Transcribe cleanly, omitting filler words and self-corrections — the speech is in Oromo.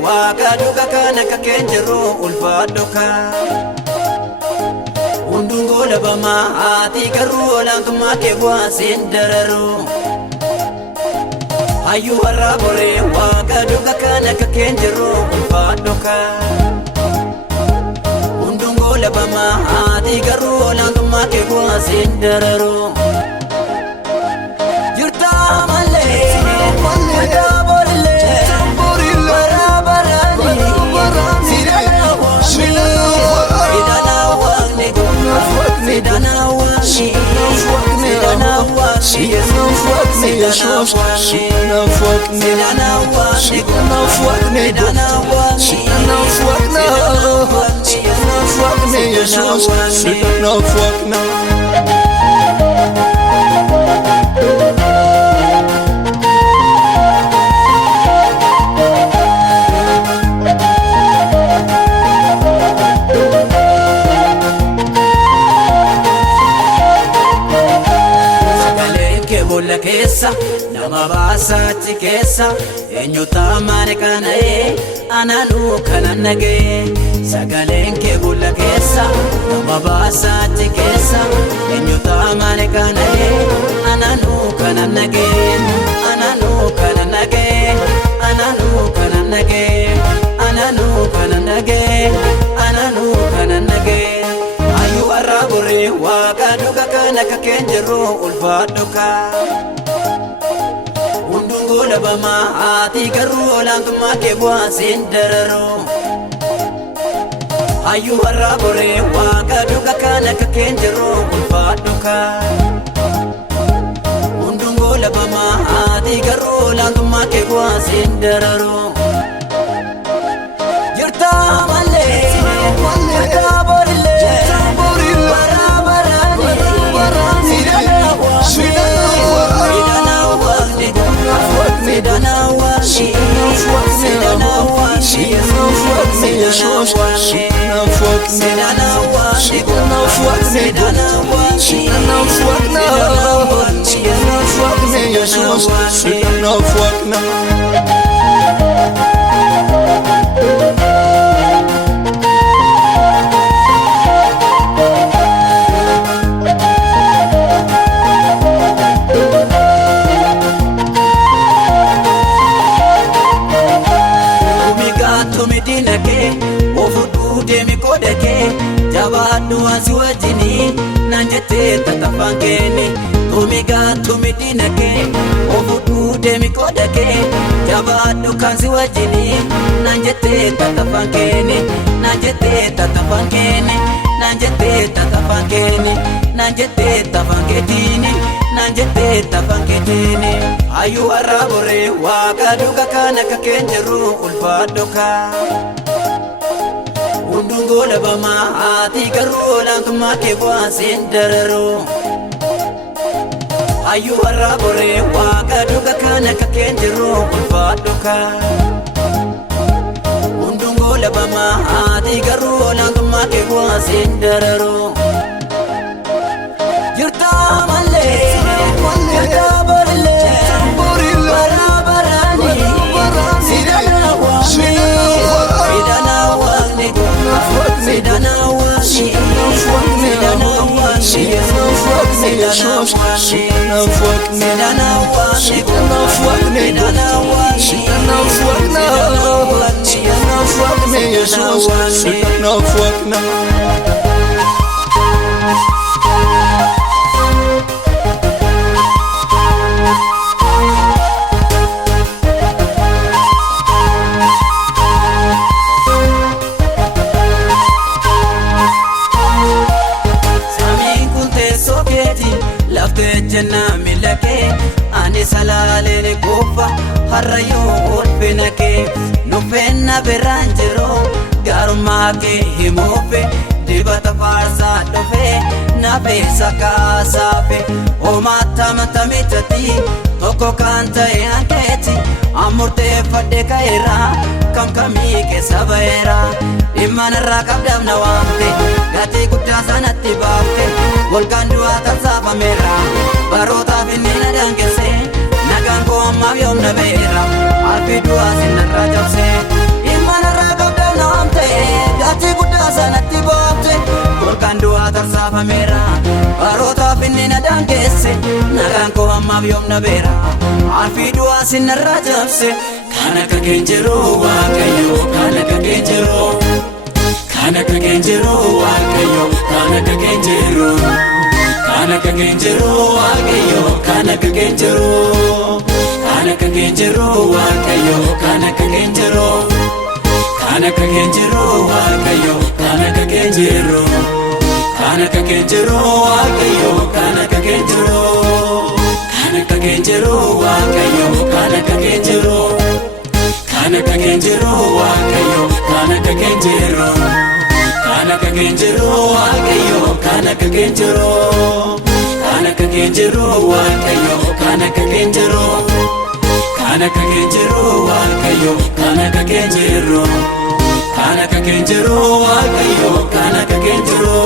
Wakaduka kana kakenjero ulfadoka undungo labama ati garu olankuma kebwa sindararo ayu arabore wakaduka kana kakenjero ulfadoka undungo labama ati garu olankuma kebwa sindararo jurta male Kesa nama basati kesa enyuta mane kana ananu kana nage sagalen ke bulla kesa nama basati kesa enyuta mane kana ananu kana nage ananu kana nage ananu kana nage ananu kana nage ananu kana nage ayu arabore wakaduka kana kakenjero ulfadoka undungo labama ati garu olankuma kebwa sindararo ayu arabore wakaduka kana kakenjero ulfadoka undungo labama ati garu olankuma kebwa sindararo jirta male jabadu aziwajini nanjete tatafangeni tumiga tumidinake ovudude mikodake jabadu kanziwajini nanjete tatafangeni nanjete tatafangeni nanjete tatafangeni nanjete tafangetini nanjete tafangetini ayu arabore wakaduka kana kakenjero ulfadoka undungo labama ati garu olankuma kebwa sindararo ayu arabore wakaduka kana kakenjero ulfadoka undungo labama ati garu olankuma kebwa sindararo jirta male jirta borle jenna milake ani salale kufa harayo ulfinake nufenna beranjero garuma ke himofe dibata farsa dofe na pesa kasafe o mata mata mitati toko kanta yanke amurte fadde kaira kam kami ke sabaira imman raqabdam nawamte gati gudda sanatti baafte volkan du'a tarsafa mera barota finina dankese nagan ko amma yomna beera alfi du'a sinarra jabse imman raqabdam nawamte gati gudda sanatti baafte volkan du'a tarsafa mera barota finina dankese nagan ko amma yomna beera alfi du'a sinarra jabse kana ka kenjero wakayo kana ka kenjero kana ka kenjero wakayo kana ka kenjero kana ka kenjero wakayo kana ka kenjero kana ka kenjero wakayo kana ka kenjero kana ka kenjero wakayo kana ka kenjero kana ka kenjero wakayo kana ka kenjero kana ka kenjero wakayo kana ka kenjero kana ka kenjero wakayo kana ka kenjero kana ka kenjero wakayo kana ka kenjero kana ka kenjero wakayo kana ka kenjero kana ka kenjero wakayo kana ka kenjero kana ka kenjero wakayo kana ka kenjero